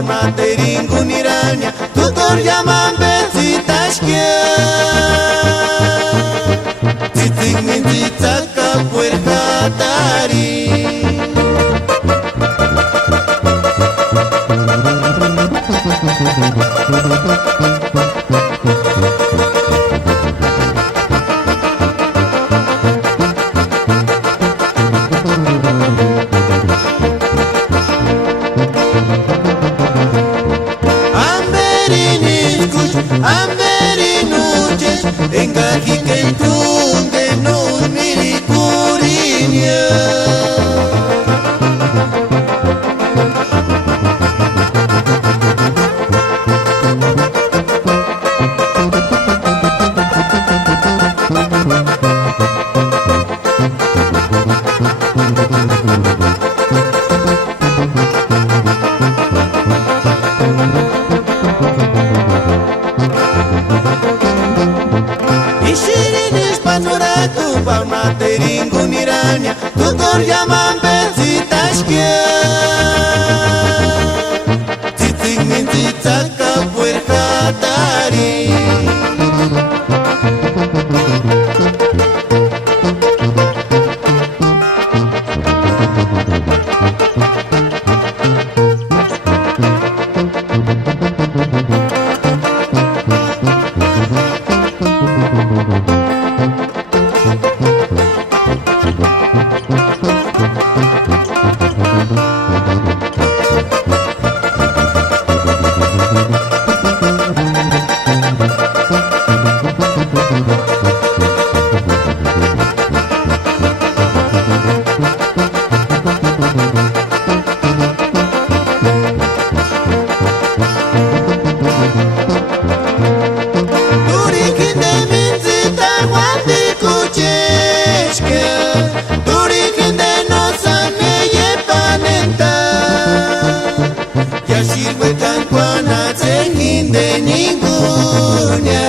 materingunirannya tutur jaman besitashkia titik minti taka puerhatari engaki kentung genus mirikurinya Isirinis panoratu pau materingunirannya tutur jaman besitashkia titik minti taka puerhatari Sirvekan kuana tengin de ninggunya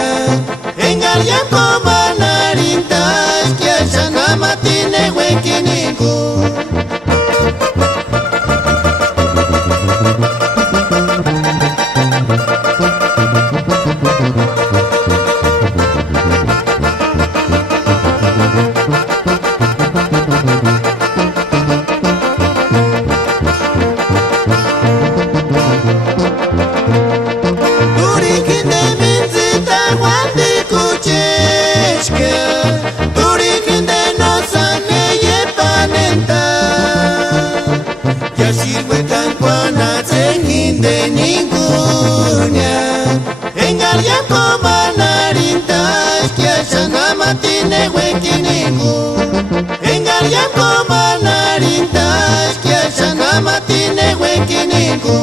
engar yang komana rintas kia sana mati neweki ninggu sirvekan kuana tengin de ninggunya engar yang komana rintas kia sana mati neweki ninggu engar yang komana rintas kia sana mati neweki ninggu